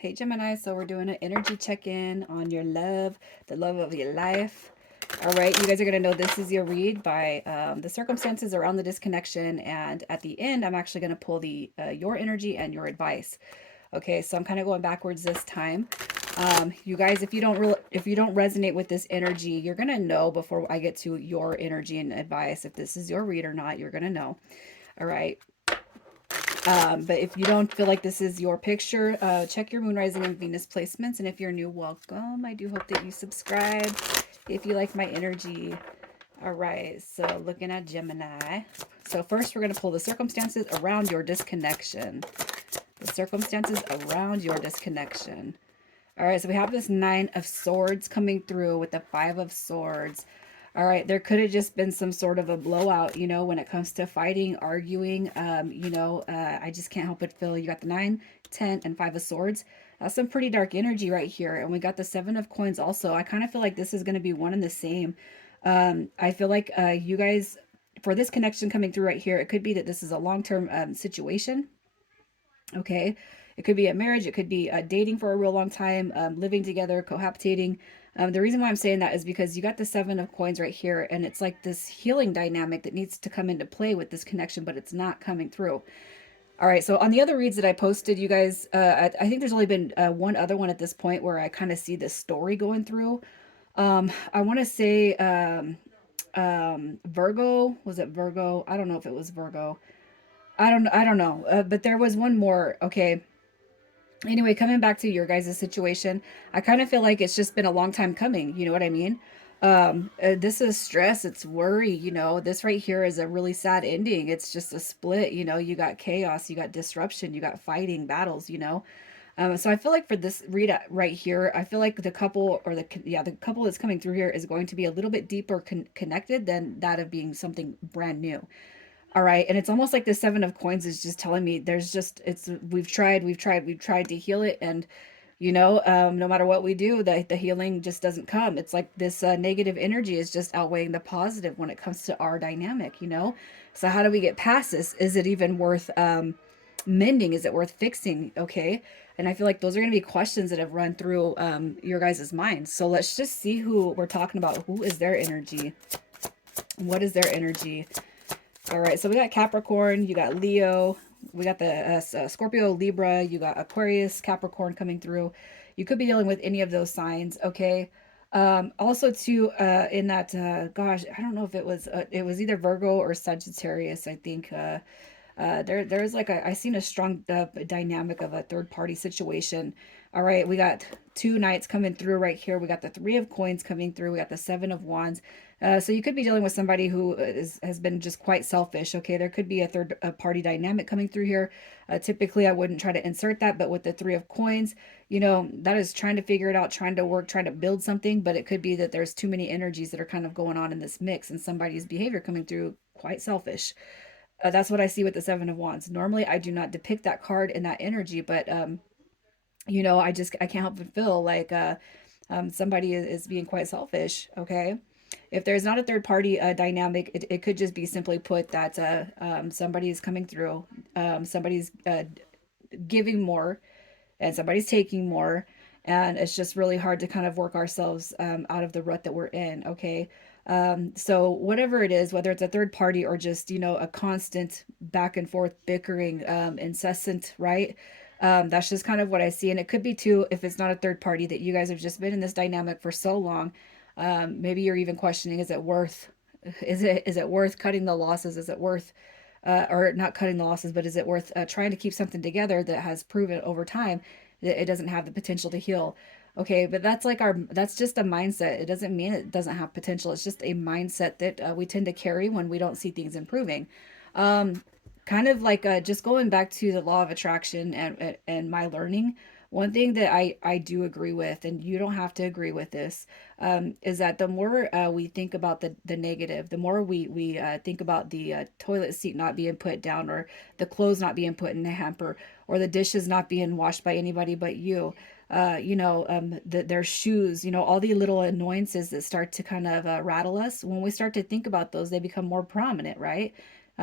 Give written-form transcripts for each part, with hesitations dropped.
Hey Gemini, so we're doing an energy check-in on your love, the love of your life. All right, you guys are going to know this is your read by the circumstances around the disconnection, and at the end, I'm actually going to pull the your energy and your advice. Okay, so I'm kind of going backwards this time. You guys, if you don't resonate with this energy, you're gonna know before I get to your energy and advice if this is your read or not. You're gonna know. All right. But if you don't feel like this is your picture, check your moon, rising, and Venus placements. And if you're new, welcome. I do hope that you subscribe if you like my energy. All right, so looking at Gemini. So first we're going to pull the circumstances around your disconnection. The circumstances around your disconnection. All right, so we have this Nine of Swords coming through with the Five of Swords. All right, there could have just been some sort of a blowout, when it comes to fighting, arguing. I just can't help but feel you got the 9, 10, and 5 of Swords. That's some pretty dark energy right here. And we got the 7 of Coins also. I kind of feel like this is going to be one and the same. I feel like you guys, for this connection coming through right here, it could be that this is a long-term situation. Okay. It could be a marriage. It could be dating for a real long time, living together, cohabitating. The reason why I'm saying that is because you got the 7 of Coins right here, and it's like this healing dynamic that needs to come into play with this connection, but it's not coming through. All right, so on the other reads that I posted, you guys, I think there's only been one other one at this point where I kind of see this story going through. I want to say Virgo. Was it Virgo? I don't know if it was Virgo. I don't know. But there was one more. Okay. Anyway, coming back to your guys' situation, I kind of feel like it's just been a long time coming. You know what I mean? This is stress. It's worry. This right here is a really sad ending. It's just a split. You got chaos, you got disruption, you got fighting, battles. So I feel like for this read right here, I feel like the couple or the couple that's coming through here is going to be a little bit deeper connected than that of being something brand new. All right. And it's almost like the 7 of Coins is just telling me there's just, we've tried to heal it. And, no matter what we do, the healing just doesn't come. It's like this negative energy is just outweighing the positive when it comes to our dynamic. So how do we get past this? Is it even worth mending? Is it worth fixing? Okay. And I feel like those are going to be questions that have run through your guys' minds. So let's just see who we're talking about. Who is their energy? What is their energy? All right, so we got Capricorn, you got Leo, we got the Scorpio, Libra, you got Aquarius, Capricorn coming through. You could be dealing with any of those signs, okay? Also, too, in that, gosh, I don't know if it was either Virgo or Sagittarius, I think. There's like I seen a strong dynamic of a third party situation. All right, we got two knights coming through right here. We got the 3 of Coins coming through. We got the 7 of Wands. So you could be dealing with somebody who has been just quite selfish. Okay, there could be a third party dynamic coming through here. Typically, I wouldn't try to insert that, but with the 3 of Coins, that is trying to figure it out, trying to work, trying to build something. But it could be that there's too many energies that are kind of going on in this mix, and somebody's behavior coming through quite selfish. That's what I see with the 7 of Wands. Normally, I do not depict that card in that energy, but I can't help but feel like somebody is being quite selfish. Okay, if there's not a third party dynamic, it could just be simply put that somebody is coming through, somebody's giving more, and somebody's taking more. And it's just really hard to kind of work ourselves out of the rut that we're in. Okay. So whatever it is, whether it's a third party or just, a constant back and forth bickering, incessant, right? That's just kind of what I see. And it could be too, if it's not a third party, that you guys have just been in this dynamic for so long. Maybe you're even questioning, is it worth cutting the losses? Is it worth or not cutting the losses, but is it worth trying to keep something together that has proven over time that it doesn't have the potential to heal? Okay, but that's just a mindset. It doesn't mean it doesn't have potential. It's just a mindset that we tend to carry when we don't see things improving. Um, Kind of like just going back to the law of attraction and my learning. One thing that I do agree with, and you don't have to agree with this, is that the more we think about the negative, the more we think about the toilet seat not being put down, or the clothes not being put in the hamper, or the dishes not being washed by anybody but you. Their shoes, all the little annoyances that start to kind of rattle us. When we start to think about those, they become more prominent, right?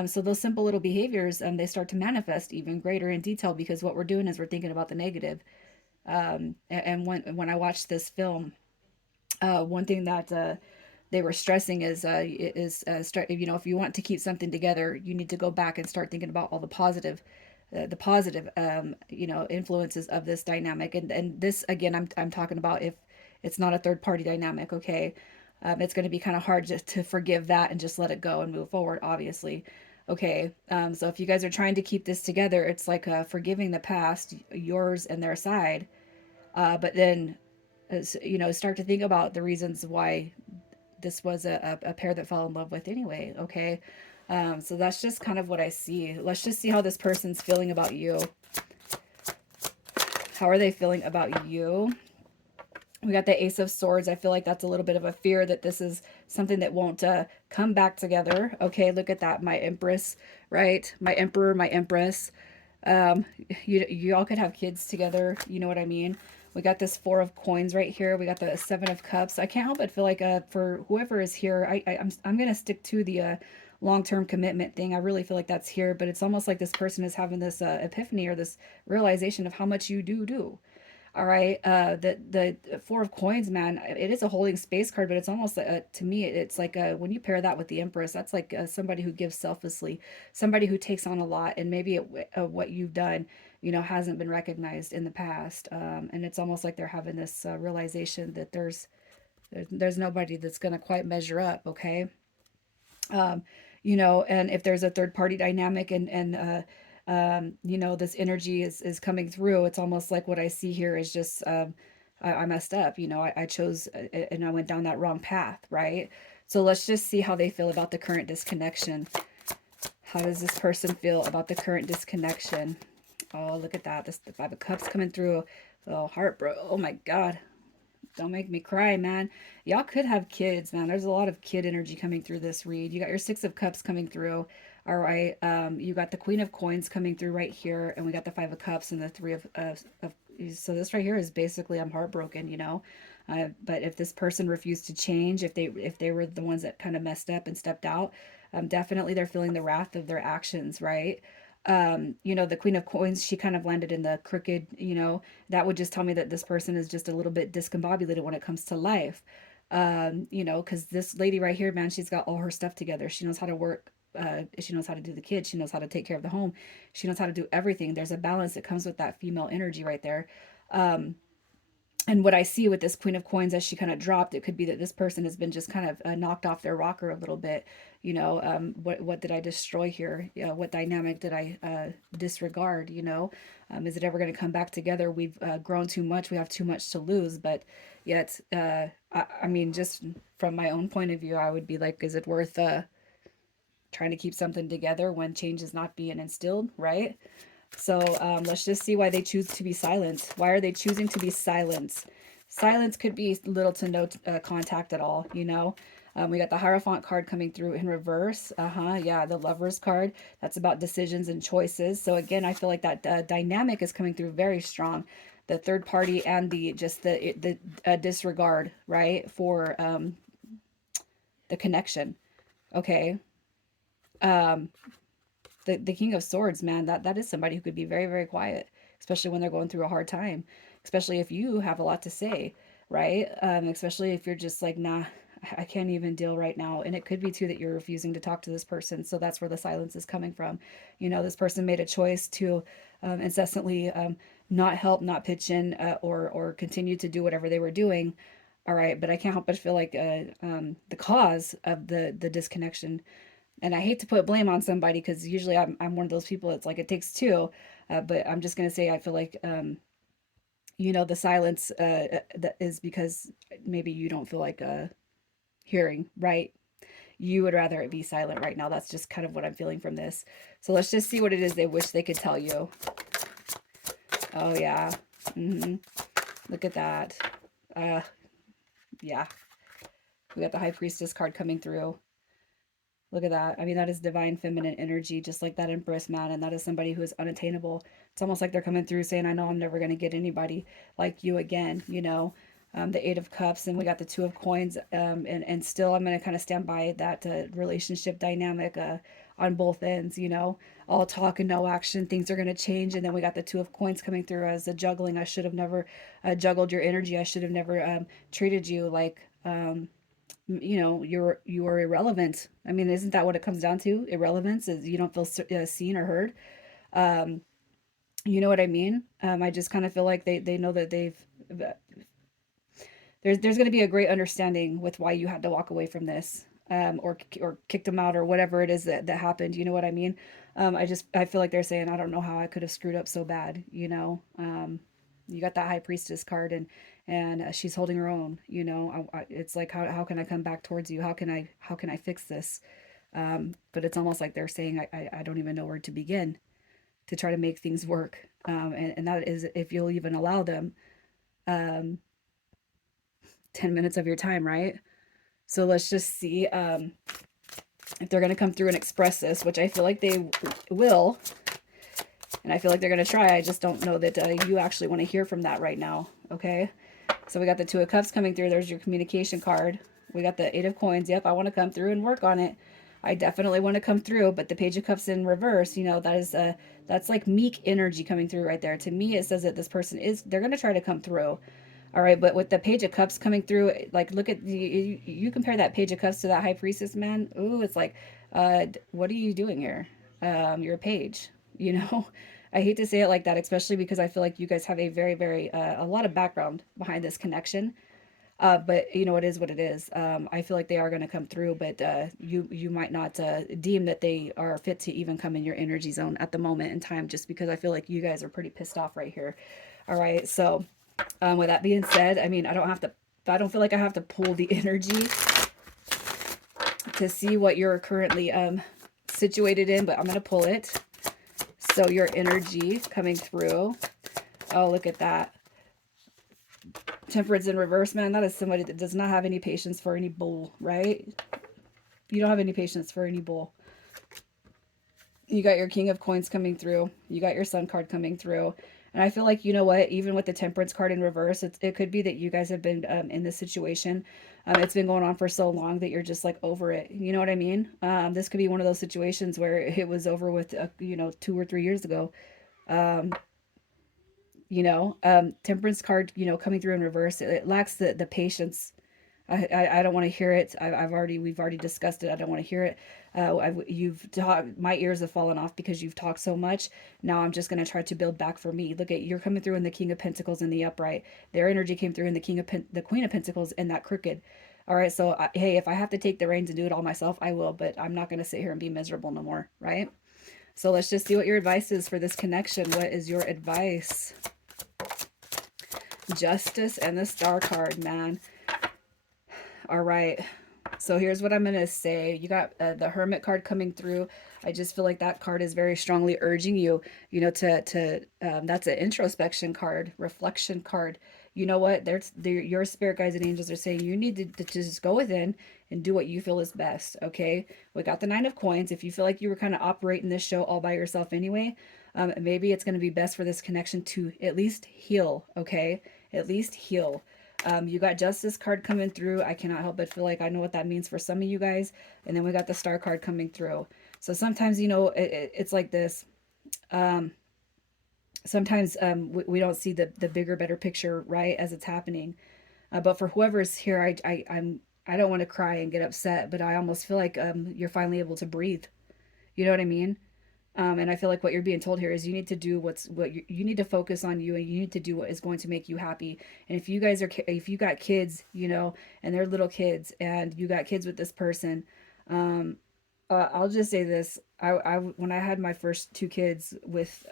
So those simple little behaviors, they start to manifest even greater in detail because what we're doing is we're thinking about the negative. And when I watched this film, one thing that they were stressing you know, if you want to keep something together, you need to go back and start thinking about all the positive you know, influences of this dynamic. And this again, I'm talking about if it's not a third party dynamic. Okay, it's going to be kind of hard just to forgive that and just let it go and move forward, obviously. Okay, so if you guys are trying to keep this together, it's like forgiving the past, yours and their side, but then you know, start to think about the reasons why this was a pair that fell in love with anyway. Okay, so that's just kind of what I see. Let's just see how this person's feeling about you. How are they feeling about you? We got the Ace of Swords. I feel like that's a little bit of a fear that this is something that won't come back together. Okay, look at that. My Empress, right? My Emperor, my Empress. Um, you all could have kids together. You know what I mean? We got this Four of Coins right here. We got the Seven of Cups. I can't help but feel like for whoever is here, I'm gonna stick to the long-term commitment thing. I really feel like that's here, but it's almost like this person is having this epiphany or this realization of how much you do. All right. The Four of Coins, man, it is a holding space card, but it's almost like, to me, it's like when you pair that with the Empress, that's like somebody who gives selflessly, somebody who takes on a lot, and maybe what you've done, you know, hasn't been recognized in the past. And it's almost like they're having this realization that there's nobody that's going to quite measure up. Okay. um, you know, and if there's a third party dynamic and you know, this energy is coming through, it's almost like what I see here is just I messed up, you know, I chose and I went down that wrong path, right? So let's just see how they feel about the current disconnection. How does this person feel about the current disconnection? Oh, look at that. This the Five of Cups coming through. Oh, heartbroken. Oh my God. Don't make me cry, man. Y'all could have kids, man. There's a lot of kid energy coming through this read. You got your Six of Cups coming through. All right. You got the Queen of Coins coming through right here, and we got the Five of Cups and the Three of so this right here is basically I'm heartbroken, you know. But if this person refused to change, if they were the ones that kind of messed up and stepped out, definitely they're feeling the wrath of their actions, right? You know, the Queen of Coins, she kind of landed in the crooked, you know, that would just tell me that this person is just a little bit discombobulated when it comes to life. You know, because this lady right here, man, she's got all her stuff together. She knows how to work. She knows how to do the kids. She knows how to take care of the home. She knows how to do everything. There's a balance that comes with that female energy right there. Um, and what I see with this Queen of Coins as she kind of dropped, it could be that this person has been just kind of knocked off their rocker a little bit. You know, what did I destroy here? What dynamic did I disregard? You know, is it ever going to come back together? We've grown too much. We have too much to lose. But yet, I mean, just from my own point of view, I would be like, is it worth trying to keep something together when change is not being instilled, right? So let's just see why they choose to be silent. Why are they choosing to be silent? Silence could be little to no contact at all, you know? We got the Hierophant card coming through in reverse. Yeah, the Lovers card. That's about decisions and choices. So again, I feel like that dynamic is coming through very strong. The third party and the just the disregard, right, for the connection. Okay. Um, the King of Swords, man, that is somebody who could be very, very quiet, especially when they're going through a hard time, especially if you have a lot to say, right? Especially if you're just like, nah, I can't even deal right now. And it could be too that you're refusing to talk to this person. So that's where the silence is coming from. You know, this person made a choice to incessantly not help, not pitch in, or continue to do whatever they were doing. All right, but I can't help but feel like the cause of the disconnection, and I hate to put blame on somebody because usually I'm one of those people. It's like it takes two, but I'm just gonna say I feel like you know, the silence that is because maybe you don't feel like hearing, right? You would rather it be silent right now. That's just kind of what I'm feeling from this. So let's just see what it is they wish they could tell you. Oh yeah, mm-hmm. Look at that. Uh, yeah, we got the High Priestess card coming through. Look at that. I mean, that is divine feminine energy, just like that Empress, man. And that is somebody who is unattainable. It's almost like they're coming through saying, I know I'm never going to get anybody like you again, you know. The Eight of Cups, and we got the Two of Coins. And still, I'm going to kind of stand by that relationship dynamic. on both ends, all talk and no action. Things are going to change. And then we got the two of coins coming through as a juggling. I should have never juggled your energy. I should have never treated you like, you are irrelevant. I mean, isn't that what it comes down to? Irrelevance is you don't feel seen or heard. Um, you know what I mean? I just kind of feel like they know that there's going to be a great understanding with why you had to walk away from this, or kicked them out or whatever it is that happened. You know what I mean? I feel like they're saying, I don't know how I could have screwed up so bad. You got that high priestess card, and she's holding her own. It's like, how can I come back towards you? How can I fix this? But it's almost like they're saying, I don't even know where to begin to try to make things work. And that is if you'll even allow them um, 10 minutes of your time, right? So let's just see if they're going to come through and express this, which I feel like they will. And I feel like they're going to try. I just don't know that you actually want to hear from that right now. Okay. So we got the Two of Cups coming through. There's your communication card. We got the Eight of Coins. Yep, I want to come through and work on it. I definitely want to come through, but the Page of Cups in reverse, that's like meek energy coming through right there. To me, it says that this person they're going to try to come through. All right, but with the Page of Cups coming through, like look at you compare that Page of Cups to that High Priestess, man. Ooh, it's like, what are you doing here? You're a page, you know. I hate to say it like that, especially because I feel like you guys have a very, very a lot of background behind this connection. But it is what it is. I feel like they are going to come through, but you might not deem that they are fit to even come in your energy zone at the moment in time, just because I feel like you guys are pretty pissed off right here. All right, so with that being said, I mean, I don't feel like I have to pull the energy to see what you're currently situated in, but I'm going to pull it. So your energy coming through. Oh, look at that. Temperance in reverse, man. That is somebody that does not have any patience for any bull, right? You don't have any patience for any bull. You got your King of Coins coming through. You got your Sun card coming through. And I feel like, you know what, even with the Temperance card in reverse, it could be that you guys have been in this situation. It's been going on for so long that you're just like over it. You know what I mean? This could be one of those situations where it was over with, 2 or 3 years ago. Um, Temperance card, coming through in reverse, it lacks the patience. I don't want to hear it. We've already discussed it. I don't want to hear it. You've talked, my ears have fallen off because you've talked so much. Now I'm just going to try to build back for me. Look at, you're coming through in the King of Pentacles in the upright. Their energy came through in the Queen of Pentacles in that crooked. All right. So, hey, if I have to take the reins and do it all myself, I will, but I'm not going to sit here and be miserable no more. Right. So let's just see what your advice is for this connection. What is your advice? Justice and the Star card, man. All right. So here's what I'm going to say. You got the Hermit card coming through. I just feel like that card is very strongly urging you, that's an introspection card, reflection card. You know what? Your spirit guides and angels are saying you need to just go within and do what you feel is best. Okay. We got the Nine of Coins. If you feel like you were kind of operating this show all by yourself anyway, maybe it's going to be best for this connection to at least heal. Okay. At least heal. You got Justice card coming through. I cannot help but feel like I know what that means for some of you guys. And then we got the Star card coming through. So sometimes, it's like this. Um, Sometimes we don't see the bigger, better picture, right, as it's happening. But for whoever's here, I don't want to cry and get upset, but I almost feel like you're finally able to breathe. You know what I mean? And I feel like what you're being told here is you need to do you need to focus on you, and you need to do what is going to make you happy. And if you got kids, and they're little kids, and you got kids with this person, um, I'll just say this: when I had my first two kids with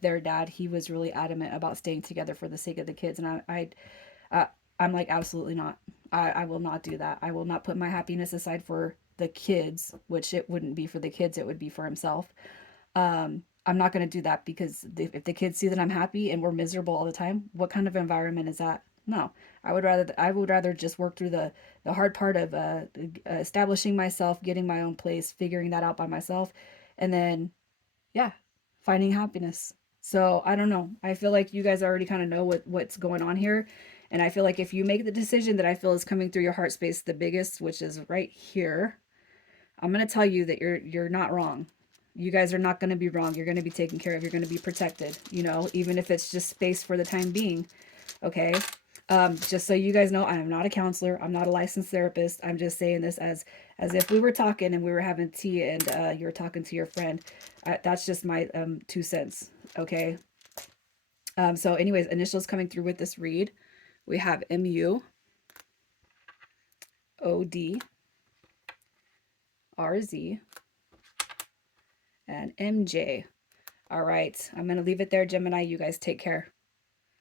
their dad, he was really adamant about staying together for the sake of the kids, and uh, I'm like, absolutely not. I will not do that. I will not put my happiness aside for the kids, which it wouldn't be for the kids, it would be for himself. I'm not going to do that because if the kids see that I'm happy and we're miserable all the time, what kind of environment is that? No, I would rather just work through the hard part of establishing myself, getting my own place, figuring that out by myself, and then yeah, finding happiness. So I don't know. I feel like you guys already kind of know what's going on here. And I feel like if you make the decision that I feel is coming through your heart space the biggest, which is right here, I'm going to tell you that you're not wrong. You guys are not going to be wrong. You're going to be taken care of. You're going to be protected, you know, even if it's just space for the time being. Okay. Just so you guys know, I am not a counselor. I'm not a licensed therapist. I'm just saying this as if we were talking and we were having tea and you were talking to your friend. That's just my 2 cents. Okay. So anyways, initials coming through with this read. We have MU, OD, RZ, and MJ. All right. I'm going to leave it there, Gemini. You guys take care.